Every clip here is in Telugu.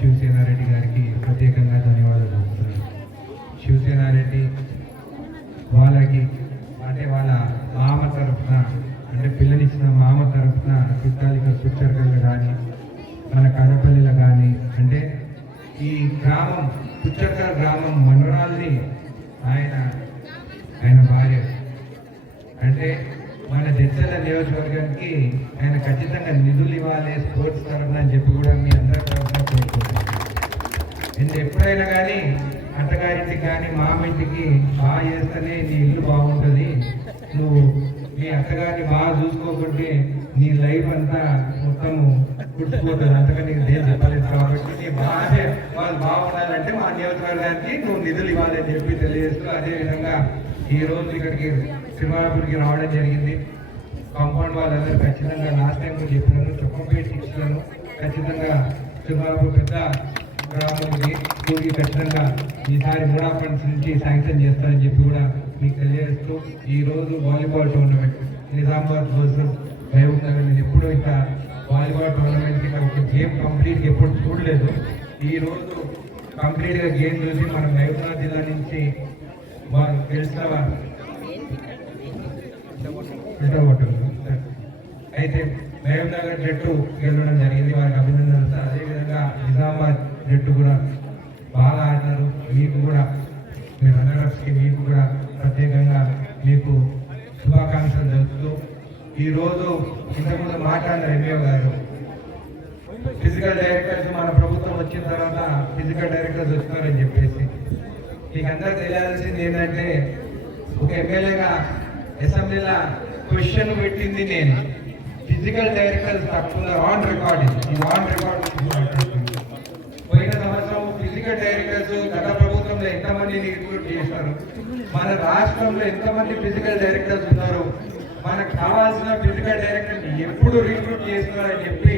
శివసేనారెడ్డి గారికి ప్రత్యేకంగా ధన్యవాదాలు చెప్తున్నాను శివసేనారెడ్డి వాళ్ళకి అంటే వాళ్ళ మామ తరఫున అంటే పిల్లనిచ్చిన మామ తరఫున చిత్తాలిక సుచర్కలు కానీ మన కడపల్లిలో కానీ అంటే ఈ గ్రామం పుచ్చర్కల గ్రామం మనరాల్ని ఆయన ఆయన భార్య. అంటే మన జడ్చల నియోజకవర్గానికి ఆయన ఖచ్చితంగా నిధులు ఇవ్వాలి స్పోర్ట్స్ తరఫున అని చెప్పి కూడా మీ కానీ మామింటికి బాగా చేస్తేనే నీ ఇల్లు బాగుంటుంది. నువ్వు మీ అత్తగారిని బాగా చూసుకోకుంటే నీ లైఫ్ అంతా మొత్తము కుడిచిపోతుంది అంతగా నీకు నేను చెప్పలేదు కాబట్టి నీ బాగా వాళ్ళు బాగుండాలంటే మా నియోజకవర్గానికి నువ్వు నిధులు ఇవ్వాలని చెప్పి తెలియజేస్తూ అదేవిధంగా ఈ రోజు ఇక్కడికి శ్రీమాపురికి రావడం జరిగింది. కాంపౌండ్ వాళ్ళందరూ ఖచ్చితంగా లాస్ట్ టైం కూడా చెప్పినాను చొక్కంపేట ఇచ్చినాను ఖచ్చితంగా శ్రీమాపూర్ పెద్ద గ్రామం స్కూల్కి ఖచ్చితంగా ఈసారి కూడా ఫండ్స్ నుంచి శాంక్షన్ చేస్తారని చెప్పి కూడా మీకు తెలియజేస్తూ ఈ రోజు volleyball tournament Nizamabad versus Mahabubnagar నేను ఎప్పుడూ ఇట్లా వాలీబాల్ టోర్నమెంట్కి ఒక గేమ్ కంప్లీట్గా ఎప్పుడు చూడలేదు. ఈ రోజు కంప్లీట్గా గేమ్ చూసి మన మహబూబ్నగర్ జిల్లా నుంచి వారు గెలిచిన అయితే మహబూబ్ నగర్ జట్టు గెలవడం జరిగింది. వారికి అభినందనలు సార్. అదేవిధంగా నిజామాబాద్ జట్టు కూడా బాగా ఆడినారు. మీకు కూడా మీ రన్నర్స్కి మీకు కూడా ప్రత్యేకంగా మీకు శుభాకాంక్షలు తెలుపుతూ ఈరోజు ఇంతకుముందు మాట్లాడిన ఎంఏ గారు ఫిజికల్ డైరెక్టర్స్ మన ప్రభుత్వం వచ్చిన తర్వాత ఫిజికల్ డైరెక్టర్స్ వస్తున్నారని చెప్పేసి. మీకు అందరూ తెలియాల్సింది ఏంటంటే ఒక ఎమ్మెల్యేగా అసెంబ్లీలో క్వశ్చన్ పెట్టింది నేను. ఫిజికల్ డైరెక్టర్స్ తక్కువ ఆన్ రికార్డింగ్ ఈ ఆన్ రికార్డ్ పోయిన సంవత్సరం ఫిజికల్ డైరెక్టర్స్ గత ఎంతమంది రిక్రూట్ చేశారు? మన రాష్ట్రంలో ఎంతమంది ఫిజికల్ డైరెక్టర్స్ ఉన్నారు? మనకు కావాల్సిన ఫిజికల్ డైరెక్టర్ ఎప్పుడు రిక్రూట్ చేస్తున్నారని చెప్పి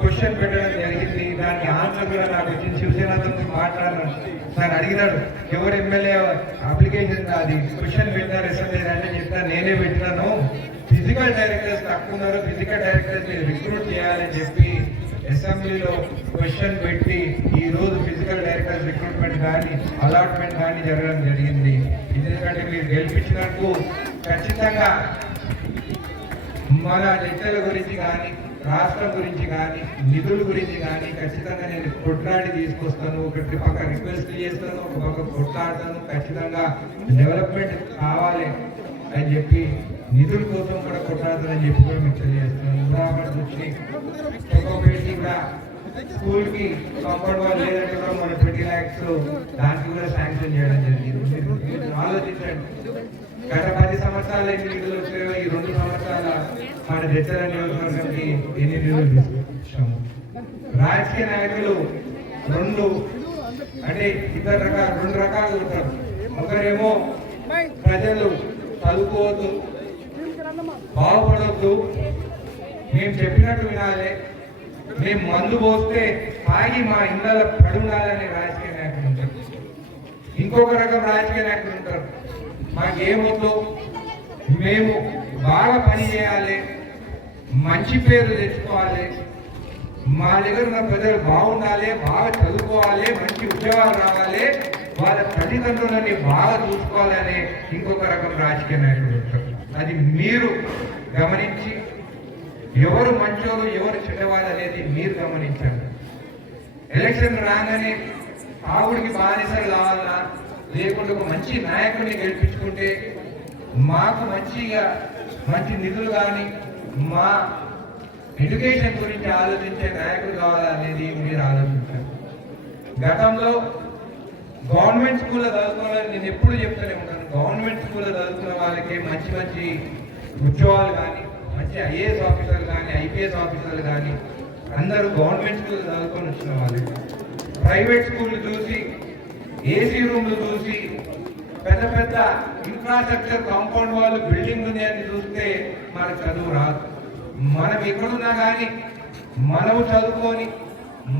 క్వశ్చన్ పెట్టడం జరిగింది. దానికి ఆన్సర్ కూడా నాకు వచ్చింది శివసేనతో మాట్లాడినాను సార్ అడిగినాడు ఎవరు ఎమ్మెల్యే అప్లికేషన్ అది క్వశ్చన్ పెట్టినారు అసెంబ్లీ అంటే చెప్తా నేనే పెట్టినాను. ఫిజికల్ డైరెక్టర్స్ తక్కువ ఉన్నారు ఫిజికల్ డైరెక్టర్స్ రిక్రూట్ చేయాలని చెప్పి అసెంబ్లీలో క్వశ్చన్ పెట్టి ఈ రోజు ఫిజికల్ డైరెక్టర్స్ రిక్రూట్మెంట్ కానీ అలాట్మెంట్ కానీ జరగడం జరిగింది. ఎందుకంటే మీరు గెలిపించినందుకు ఖచ్చితంగా మన జడ్జల గురించి కానీ రాష్ట్రం గురించి కానీ నిధుల గురించి కానీ ఖచ్చితంగా నేను కొట్లాడి తీసుకొస్తాను. ఒకటి పక్క రిక్వెస్ట్ చేస్తాను ఒక పక్క కొట్లాడతాను. ఖచ్చితంగా డెవలప్మెంట్ కావాలి అని చెప్పి నిధుల కోసం కూడా కొట్లాడతానని చెప్పి కూడా మీకు తెలియజేస్తున్నాను కూడా స్కూల్కి కాంపౌండ్ వాళ్ళు లేదంటే కూడా మన ట్వంటీ ల్యాక్స్ దానికి కూడా శాంక్షన్ చేయడం జరిగింది ఆలోచించండి గత పది సంవత్సరాలు ఎన్ని నిధులు వచ్చాయో ఈ రెండు సంవత్సరాల మన దశల నియోజకవర్గంకి ఎన్ని నిధులు తీసుకొచ్చాము రాజకీయ నాయకులు రెండు అంటే ఇద్దరు రకాల రెండు రకాలు ఉంటారు ఒకరేమో ప్రజలు చదువుకోవద్దు బాగుపడవద్దు మేము చెప్పినట్టు వినాలి. మేము మందు పోస్తే ఆగి మా ఇళ్ళ పడుండాలనే రాజకీయ నాయకులు ఉంటారు. ఇంకొక రకం రాజకీయ నాయకులు ఉంటారు. మాకేమొద్దు మేము బాగా పని చేయాలి. మంచి పేరు తెచ్చుకోవాలి. మా దగ్గర ఉన్న ప్రజలు బాగుండాలి బాగా చదువుకోవాలి మంచి ఉద్యోగాలు రావాలి. వాళ్ళ తల్లిదండ్రులని బాగా చూసుకోవాలనే ఇంకొక రకం రాజకీయ నాయకులు ఉంటారు. అది మీరు గమనించి ఎవరు మంచోరు ఎవరు చెడ్డవాడు అనేది మీరు గమనించండి. ఎలక్షన్ రాగానే ఆవుడికి బానిసలు కావాలా? లేకుంటే ఒక మంచి నాయకుడిని గెలిపించుకుంటే మాకు మంచిగా మంచి నిధులు కానీ మా ఎడ్యుకేషన్ గురించి ఆలోచించే నాయకుడు కావాలనేది మీరు ఆలోచించారు గతంలో గవర్నమెంట్ స్కూల్లో చదువుకోవాలని నేను ఎప్పుడు చెప్తూనే ఉంటాను గవర్నమెంట్ స్కూల్లో చదువుకున్న వాళ్ళకి మంచి మంచి ఉద్యోగాలు కానీ మంచి ఐఏఎస్ ఆఫీసర్లు కానీ ఐపీఎస్ ఆఫీసర్లు కానీ అందరూ గవర్నమెంట్ స్కూల్ చదువుకొని వచ్చిన వాళ్ళు. ప్రైవేట్ స్కూల్ చూసి ఏసీ రూమ్లు చూసి పెద్ద పెద్ద ఇన్ఫ్రాస్ట్రక్చర్ కాంపౌండ్ వాళ్ళు బిల్డింగ్ ఉంది అని చూస్తే మనకు చదువు రాదు. మనం ఎక్కడున్నా కానీ మనము చదువుకొని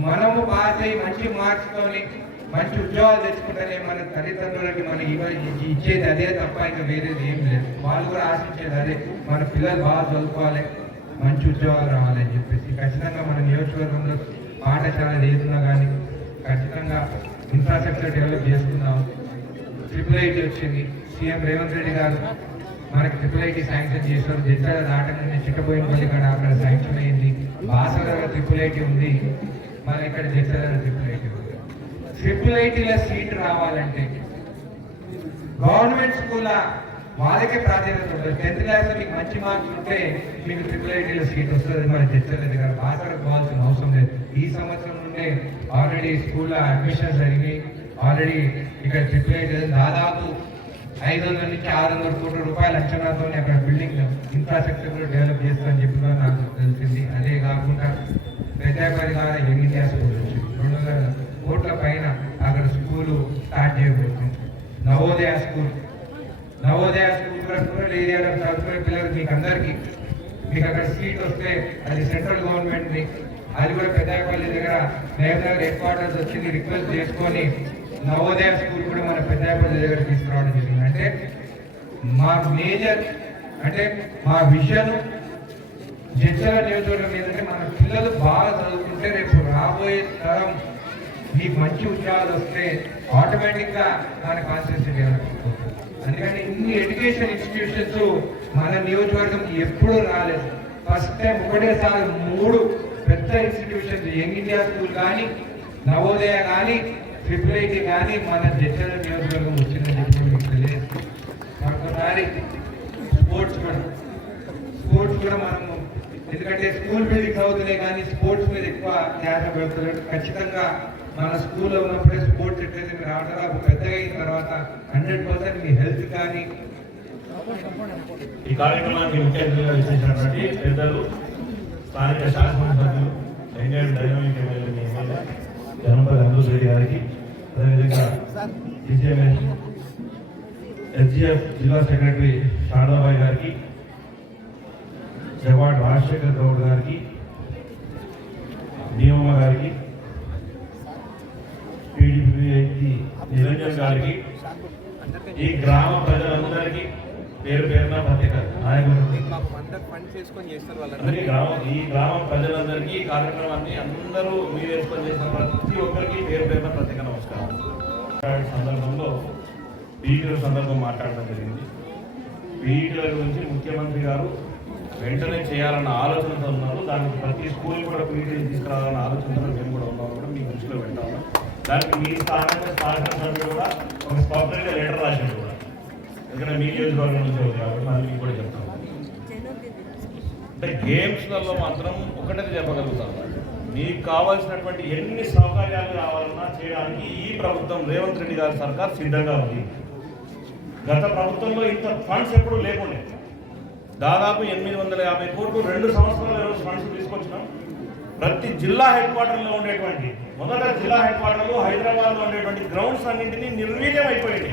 మనము పాస్ అయ్యి మంచి మార్క్స్తోని మంచి ఉద్యోగాలు తెచ్చుకుంటేనే మన తల్లిదండ్రులకి మన ఇచ్చేది అదే తప్ప ఇంకా వేరేది ఏం లేదు. వాళ్ళు కూడా ఆశించేది అదే. మన పిల్లలు బాగా చదువుకోవాలి మంచి ఉద్యోగాలు రావాలని చెప్పేసి. ఖచ్చితంగా మన నియోజకవర్గంలో పాఠశాల ఏదున్నా కానీ ఖచ్చితంగా ఇన్ఫ్రాస్ట్రక్చర్ డెవలప్ చేసుకుందాం. ట్రిపుల్ ఐటీ వచ్చింది. సీఎం రేవంత్ రెడ్డి గారు మనకి ట్రిపుల్ ఐటీ శాంక్షన్ చేశారు. జడ్జాల దాటగానే చిట్టబోయినపల్లి కాడ అక్కడ శాంక్షన్ అయింది. బాసల ట్రిపుల్ ఐటీ ఉంది. మన ఇక్కడ జడ్జాల ట్రిపుల్ ట్రిపుల్ ఐటీల సీట్ రావాలంటే గవర్నమెంట్ స్కూల్ వాళ్ళకే ప్రాధాన్యత ఉంటుంది. టెన్త్ క్లాస్ మీకు మంచి మార్క్స్ ఉంటే మీకు ట్రిపుల్ ఐటీల సీట్ వస్తుంది. మరి తెచ్చలేదు గారు బాసరకు పోవాల్సిన అవసరం లేదు. ఈ సంవత్సరం నుండే ఆల్రెడీ స్కూల్లో అడ్మిషన్స్ జరిగి ఆల్రెడీ ఇక్కడ ట్రిపుల్ ఐటీ దాదాపు ఐదు వందల నుంచి ఆరు వందల కోట్ల రూపాయల అంచనాతో అక్కడ బిల్డింగ్ ఇన్ఫ్రాస్ట్రక్చర్ కూడా డెవలప్ చేస్తామని చెప్పి నాకు తెలిసింది. అదే కాకుండా పెద్దాపల్లి ద్వారా యంగ్ ఇండియా స్కూల్ వచ్చింది రెండు వందల కోట్ల పైన అక్కడ స్కూలు స్టార్ట్ చేయబోతుంది నవోదయ స్కూల్. నవోదయ స్కూల్ కూడా ఏరియాలో చదువుకునే పిల్లలు మీకు అందరికీ. మీకు అక్కడ సీట్ వస్తే అది సెంట్రల్ గవర్నమెంట్ని అది కూడా పెద్దపల్లి దగ్గర నేషనల్ హెడ్ క్వార్టర్స్ వచ్చింది. రిక్వెస్ట్ చేసుకొని నవోదయ స్కూల్ కూడా మన పెద్దపల్లి దగ్గర తీసుకురావడం జరిగింది. అంటే మా మేజర్ అంటే మా విజన్ జడ్జల నియోజకవర్గం ఏంటంటే మన పిల్లలు బాగా చదువుకుంటే రేపు రాబోయే తరం మీకు మంచి ఉద్యోగాలు వస్తే ఆటోమేటిక్గా మన కాన్స్టిట్యూషన్ అందుకని ఇన్ని ఎడ్యుకేషన్ ఇన్స్టిట్యూషన్స్ మన నియోజకవర్గం ఎప్పుడూ రాలేదు. ఫస్ట్ టైం ఒకటేసారి మూడు పెద్ద ఇన్స్టిట్యూషన్స్ యంగ్ ఇండియా స్కూల్ కానీ నవోదయ కానీ ట్రిపుల్ ఐటీ కానీ మన జడ్జల నియోజకవర్గం వచ్చిందని చెప్పి మీకు తెలియదు. స్పోర్ట్స్ కూడా. స్పోర్ట్స్ కూడా మనము ఎందుకంటే స్కూల్ బిల్డింగ్స్ అవుతున్నాయి కానీ స్పోర్ట్స్ మీద ఎక్కువ ధ్యాస పెడుతున్నారు. ఖచ్చితంగా మన స్కూల్లో ఉన్నప్పుడే స్పోర్ట్స్ ఎట్లయితే మీరు ఆడతారో ఆటగా పెద్దగా అయిన తర్వాత హండ్రెడ్ పర్సెంట్ మీ హెల్త్ కానీ ఈ కార్యక్రమానికి ముఖ్య అతిథిగా విచ్చేసినటువంటి పెద్దలు స్థానిక శాసనసభ్యులు ఎంగేడ్ డైనమిక్ ఎమ్మెల్యే మీ ఎమ్మెల్యే జనంపల్లి అంబుల్ రెడ్డి గారికి అదేవిధంగా డిసిఎంఎస్ ఎస్జిఎఫ్ జిల్లా సెక్రటరీ శారదాబాయి గారికి జవాడ్ రాజశేఖర్ గౌడ్ గారికి భీమమ్మ గారికి నిరంజన్ గారికి ఈ గ్రామ ప్రజలందరికీ పేరు పేరున ప్రత్యేక నాయకులు. మాకు చేసుకొని చేస్తారు గ్రామం ఈ గ్రామ ప్రజలందరికీ ఈ కార్యక్రమాన్ని అందరూ మీరు ఏర్పాటు చేసిన ప్రతి ఒక్కరికి పేరు పేరున ప్రత్యేక నమస్కారం. సందర్భంలో పీఈటీల సందర్భం మాట్లాడడం జరిగింది. పీఈటీల గురించి ముఖ్యమంత్రి గారు వెంటనే చేయాలన్న ఆలోచనతో ఉన్నారు. దానికి ప్రతి స్కూల్ కూడా పీఈటీలు తీసుకురావాలన్న ఆలోచనతో మేము కూడా ఉన్నాము కూడా మీ దృష్టిలో పెట్టాము దానికి మీ స్థానంలో స్థానిక సభ్యులు కూడా ఒక స్పష్టంగా లెటర్ రాశారు కూడా. ఇక్కడ మీ నియోజకవర్గం నుంచి కాబట్టి మళ్ళీ మీకు కూడా చెప్తాం అంటే గేమ్స్లలో మాత్రం ఒకటే చెప్పగలుగుతాను మీకు కావాల్సినటువంటి ఎన్ని సౌకర్యాలు కావాలన్నా చేయడానికి ఈ ప్రభుత్వం రేవంత్ రెడ్డి గారి సర్కార్ సిద్ధంగా ఉంది. గత ప్రభుత్వంలో ఇంత ఫండ్స్ ఎప్పుడూ లేకుండే. దాదాపు ఎనిమిది వందల యాభై కోట్లు రెండు సంవత్సరాల ఈరోజు ఫండ్స్ తీసుకొచ్చినాం. ప్రతి జిల్లా హెడ్ క్వార్టర్లో ఉండేటువంటి మొదట జిల్లా హెడ్ క్వార్టర్లు హైదరాబాద్లో ఉండేటువంటి గ్రౌండ్స్ అన్నింటినీ నిర్వీర్యం అయిపోయాయి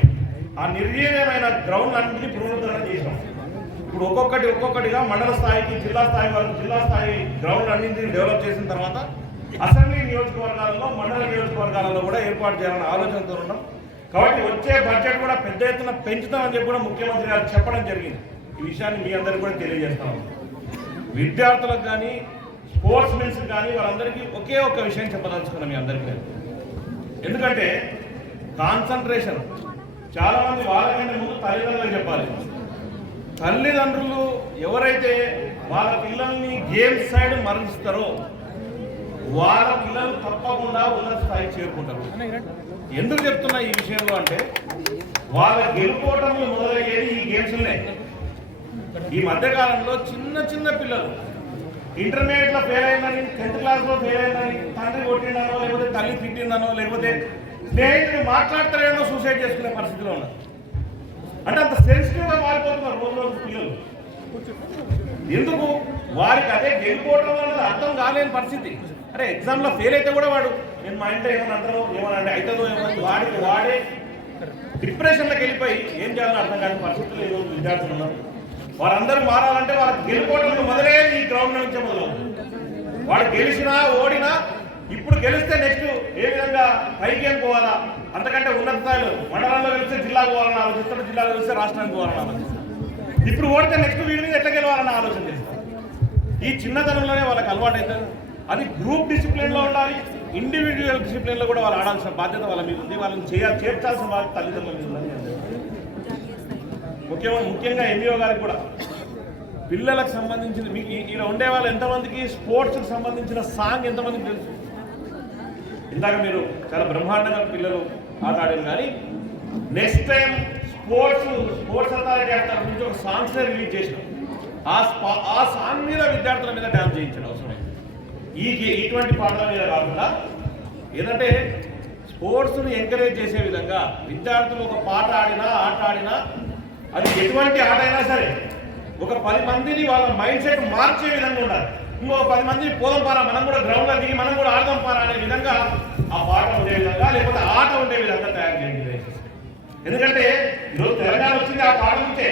ఆ నిర్వీర్యమైన గ్రౌండ్ అన్నింటినీ పునరుద్ధరణ చేసాం ఇప్పుడు ఒక్కొక్కటి ఒక్కొక్కటిగా మండల స్థాయికి జిల్లా స్థాయి వరకు జిల్లా స్థాయి గ్రౌండ్ అన్నింటినీ డెవలప్ చేసిన తర్వాత అసెంబ్లీ నియోజకవర్గాలలో మండల నియోజకవర్గాలలో కూడా ఏర్పాటు చేయాలన్న ఆలోచనతో ఉన్నాం. కాబట్టి వచ్చే బడ్జెట్ కూడా పెద్ద ఎత్తున పెంచుతామని చెప్పి కూడా ముఖ్యమంత్రి గారు చెప్పడం జరిగింది. ఈ విషయాన్ని మీ అందరికీ కూడా తెలియజేస్తాం విద్యార్థులకు కానీ స్పోర్ట్స్ మెన్స్ కానీ వాళ్ళందరికీ ఒకే ఒక్క విషయం చెప్పదలుచుకున్నాం మీ అందరికీ. ఎందుకంటే కాన్సన్ట్రేషన్. చాలా మంది వాళ్ళకంటే ముందు తల్లిదండ్రులకు చెప్పాలి. తల్లిదండ్రులు ఎవరైతే వాళ్ళ పిల్లల్ని గేమ్స్ సైడ్ మరణిస్తారో వాళ్ళ పిల్లలు తప్పకుండా ఉన్న స్థాయికి చేరుకుంటారు. ఎందుకు చెప్తున్నా ఈ విషయంలో అంటే వాళ్ళ గెలుపోవటంలో మొదలయ్యేది ఈ గేమ్స్లనే ఈ మధ్యకాలంలో చిన్న చిన్న పిల్లలు ఇంటర్మీడియట్లో ఫెయిల్ అయిందని టెన్త్ క్లాస్లో ఫెయిల్ అయిందని తండ్రి కొట్టిండనో లేకపోతే తల్లి తిట్టిందనో లేకపోతే స్నేహితుడు మాట్లాడతారేమో సూసైడ్ చేసుకునే పరిస్థితిలో ఉన్నారు. అంటే అంత సెన్సిటివ్గా మారిపోతున్నారు రోజు రోజు పిల్లలు. ఎందుకు? వారికి అదే గెలిపోవడం అనేది అర్థం కాలేని పరిస్థితి. అరే ఎగ్జామ్లో ఫెయిల్ అయితే కూడా వాడు నేను మా ఇంట్లో ఏమని అంటారో ఏమని అంటే అవుతుందో ఏమో వాడికి వాడే డిప్రెషన్లోకి వెళ్ళిపోయి ఏం చేయాలని అర్థం కాని పరిస్థితులు ఈరోజు విద్యార్థులు ఉన్నారు. వారందరూ మారాలంటే వాళ్ళకి గెలుపోవడం మొదలే ఈ గ్రౌండ్ నుంచే మొదలవుతుంది వాడు గెలిచినా ఓడినా ఇప్పుడు గెలిస్తే నెక్స్ట్ ఏ విధంగా పైకి ఏం పోవాలా? అంతకంటే ఉన్నత స్థాయిలో మండలంలో గెలిస్తే జిల్లాకు పోవాలని ఆలోచిస్తాడు జిల్లాలో గెలిస్తే రాష్ట్రానికి పోవాలని ఆలోచిస్తాడు ఇప్పుడు ఓడితే నెక్స్ట్ వీడి మీద ఎట్లా గెలవాలని ఆలోచన ఈ చిన్నతనంలోనే వాళ్ళకి అలవాటు అవుతుంది అది గ్రూప్ డిసిప్లిన్లో ఉండాలి ఇండివిజువల్ డిసిప్లిన్లో కూడా వాళ్ళు ఆడాల్సిన బాధ్యత వాళ్ళ మీద ఉంది. వాళ్ళని చేయాలి చేర్చాల్సిన బాధ్యత తల్లిదండ్రుల మీద ఉందని ముఖ్యంగా ముఖ్యంగా ఎంఈఓ గారికి కూడా. పిల్లలకు సంబంధించిన మీకు ఈ- ఉండే వాళ్ళు ఎంతమందికి? స్పోర్ట్స్కి సంబంధించిన సాంగ్ ఎంతమందికి తెలుసు? ఇందాక మీరు చాలా బ్రహ్మాండంగా పిల్లలు ఆట ఆడారు కానీ next time sports sports authority of నుంచి ఒక సాంగ్స్ రిలీజ్ చేసినాం. ఆ స్పా- ఆ సాంగ్ మీద విద్యార్థుల మీద డ్యాన్స్ చేయించడం అవసరమైంది ఈ ఇటువంటి పాటల మీద కాకుండా ఏంటంటే స్పోర్ట్స్ను ఎంకరేజ్ చేసే విధంగా విద్యార్థులు ఒక పాట ఆడినా ఆట ఆడినా అది ఎటువంటి ఆట అయినా సరే ఒక పది మందిని వాళ్ళ మైండ్ సెట్ మార్చే విధంగా ఉండాలి. ఇంకో పది మందిని పోదాం పారా మనం కూడా గ్రౌండ్లో దిగి మనం కూడా ఆడదాం పారా అనే విధంగా ఆ పాట ఉండే విధంగా లేకపోతే ఆట ఉండే విధంగా తయారు చేయండి ఎందుకంటే ఈరోజు తెలంగాణ వచ్చింది ఆ పాట నుంచే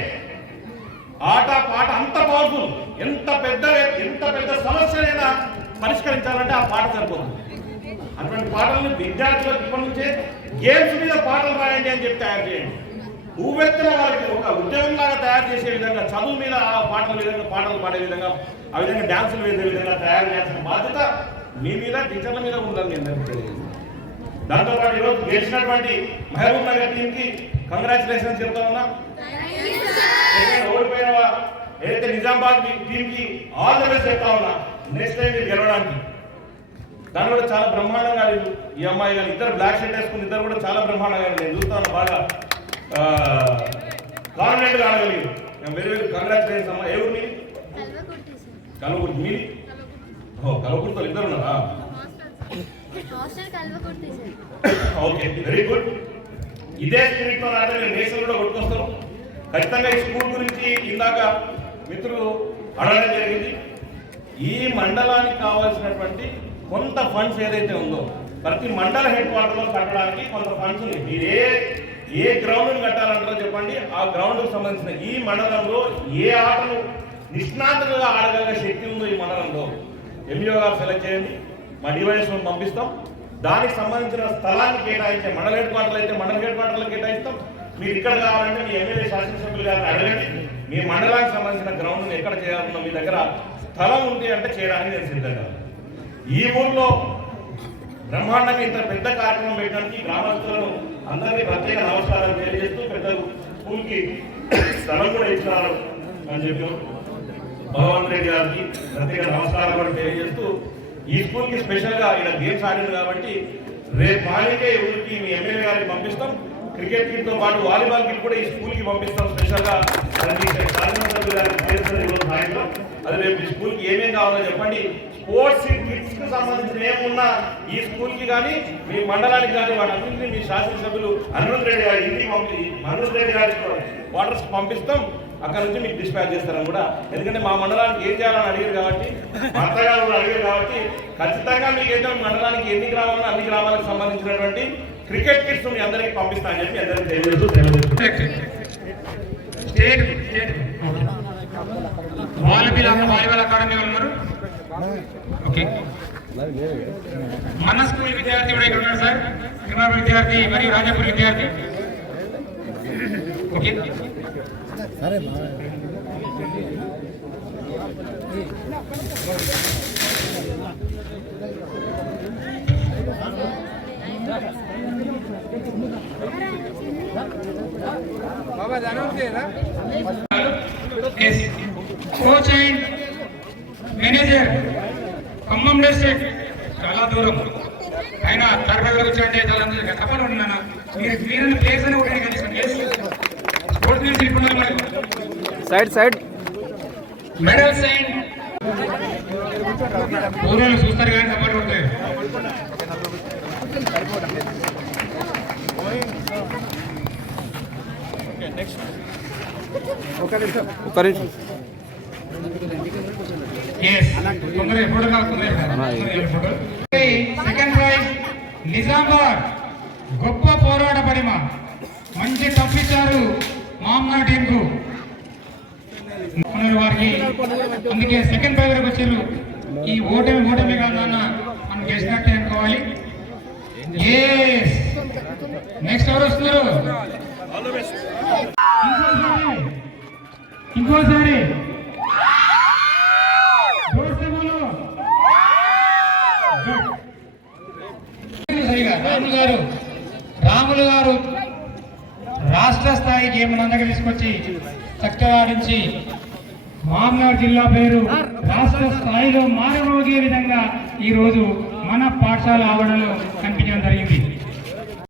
ఆట పాట అంత పవర్ఫుల్ ఎంత పెద్ద ఎంత పెద్ద సమస్యనైనా పరిష్కరించాలంటే ఆ పాట సరిపోతుంది. అటువంటి పాటలను విద్యార్థులకు ఇప్పటి నుంచే గేమ్స్ మీద పాటలు రాయండి అని చెప్పి తయారు చేయండి. ఊపెత్తిన వాళ్ళకి ఒక ఉద్యోగంలాగా తయారు చేసే విధంగా చదువు మీద ఆ పాటల విధంగా పాటలు పాడే విధంగా ఆ విధంగా డ్యాన్సులు వేసే విధంగా తయారు చేయాల్సిన బాధ్యత మీ మీద టీచర్ల మీద ఉందని నేను అనుకుంటున్నాను. దాంతోపాటు ఈరోజు గెలిచినటువంటి మహబూబ్ నగర్ టీంకి కంగ్రాచులేషన్స్ చెప్తా ఉన్నా. ఓడిపోయిన ఏదైతే నిజామాబాద్ టీమ్కి ఆల్ ద బెస్ట్ చెప్తా ఉన్నా నెక్స్ట్ టైం మీరు గెలవడానికి. దాని కూడా చాలా బ్రహ్మాండంగా ఈ అమ్మాయి కానీ ఇద్దరు బ్లాక్ షర్ట్ వేసుకుని ఇద్దరు కూడా చాలా బ్రహ్మాండంగా నేను చూస్తాను బాగా. కాన్ఫిడెంట్గా ఆడగలిగారు వెరీ వెరీ కంగ్రాచులేషన్స్ అమ్మా. ఏ ఊరు మీది? కలవకుర్తి మీది? ఓ కలవకుర్తిలో ఇద్దరు ఉన్నారా? Okay very good. ఇదే స్పిరిట్తో ఆడితే నేషన్ కూడా కొట్టుకొస్తారు ఖచ్చితంగా ఈ స్కూల్ గురించి ఇందాక మిత్రులు అడగడం జరిగింది. ఈ మండలానికి కావాల్సినటువంటి కొంత ఫండ్స్ ఏదైతే ఉందో ప్రతి మండల హెడ్ క్వార్టర్లో కట్టడానికి కొంత ఫండ్స్ ఉంది మీరు ఏ గ్రౌండ్ను గ్రౌండ్ కట్టాలంటారో చెప్పండి. ఆ గ్రౌండ్కు సంబంధించిన ఈ మండలంలో ఏ ఆటను నిష్ణాతులుగా ఆడగలిగే శక్తి ఉందో ఈ మండలంలో ఎంఈఓ గారు సెలెక్ట్ చేయండి. మా డివైస్ పంపిస్తాం. దానికి సంబంధించిన స్థలాన్ని కేటాయించే మండల హెడ్ క్వార్టర్లు అయితే మండల హెడ్ క్వార్టర్లు కేటాయిస్తాం. మీరు ఇక్కడ కావాలంటే మీ ఎమ్మెల్యే శాసనసభ్యులు గారిని అడగండి. మీ మండలానికి సంబంధించిన గ్రౌండ్ ఎక్కడ చేయాలన్నా మీ దగ్గర స్థలం ఉంది అంటే చేయడానికి నేను సిద్ధంగా ఈ ఊర్లో బ్రహ్మాండంగా ఇంత పెద్ద కార్యక్రమం పెట్టడానికి గ్రామస్తులను అందరినీ ప్రత్యేక నమస్కారాలు తెలియజేస్తూ పెద్దలు స్కూల్కి స్థలం కూడా ఇచ్చినారు అని చెప్పాం భగవంత్ రెడ్డి గారికి ప్రత్యేక నమస్కారం కూడా తెలియజేస్తూ ఈ స్కూల్కి స్పెషల్గా స్పెషల్ గేమ్స్ ఆడింది కాబట్టి రేపు మార్నింగే ఊరికి మీ ఎమ్మెల్యే గారికి పంపిస్తాం. క్రికెట్ కిట్తో పాటు వాలీబాల్ కిట్ కూడా ఈ స్కూల్కి పంపిస్తాం స్పెషల్గా. సాయంత్రం అది రేపు ఈ స్కూల్కి ఏమేమి కావాలో చెప్పండి. స్పోర్ట్స్ కిట్స్కి సంబంధించిన ఏమున్నా ఈ స్కూల్కి కానీ మీ మండలానికి కానీ వాటన్నింటినీ మీ శాసనసభ్యులు అనిరుద్ రెడ్డి గారి ఇంటికి పంపి అనిరుద్ రెడ్డి గారి క్వార్టర్స్ పంపిస్తాం. అక్కడ నుంచి మీకు డిస్పాచ్ చేస్తారని కూడా. ఎందుకంటే మా మండలానికి ఏం చేయాలని అడిగారు కాబట్టి మా అడిగారు కాబట్టి ఖచ్చితంగా మీకు ఏదో మండలానికి ఎన్ని గ్రామాలు అన్ని గ్రామాలకు సంబంధించినటువంటి క్రికెట్ కిట్స్ మీ అందరికీ పంపిస్తానని చెప్పి అందరికీ తెలియజేస్తూ తెలియజేస్తూ వాలీబాల్ వాలీబాల్ అకాడమీ ఉన్నారు? మన స్కూల్ విద్యార్థి కూడా ఇక్కడ ఉన్నారు సార్ తిరుమల విద్యార్థి మరియు రాజాపూర్ విద్యార్థి ఓకే బాబా అది అనౌన్స్ చేయరా Yes. Coach and manager Khammam district చాలా దూరం. అయినా తరగతి వచ్చంటే చాలా తప్పని ఉన్నాను. మీరు మీరు ప్లేస్ అని ఇప్పుడు మనకు సైడ్ సైడ్ మెడల్స్ అండ్ పూర్వాలు చూస్తారు కానీ సపోర్ట్ ఉంటాయి ఒక నిమిషం ఒక నిమిషం. సెకండ్ ప్రైజ్ నిజామాబాద్ గొప్ప పోరాట పడిమ మంచి తప్పించారు మామూలు టీంకు. వారికి. అందుకే సెకండ్ ప్రైజ్ వరకు వచ్చారు. ఈ ఓటమి ఓటమి కాదన్న మనం గెలిచినట్టే అనుకోవాలి. నెక్స్ట్ ఎవరు వస్తున్నారు? ఇంకోసారి. రాములు గారు రాష్ట్ర స్థాయి గేమ్ అందరికి తీసుకొచ్చి చక్కగా ఆడించి మామూలు జిల్లా పేరు రాష్ట్ర స్థాయిలో మారబోగే విధంగా ఈరోజు మన పాఠశాల ఆవరణలో కనిపించడం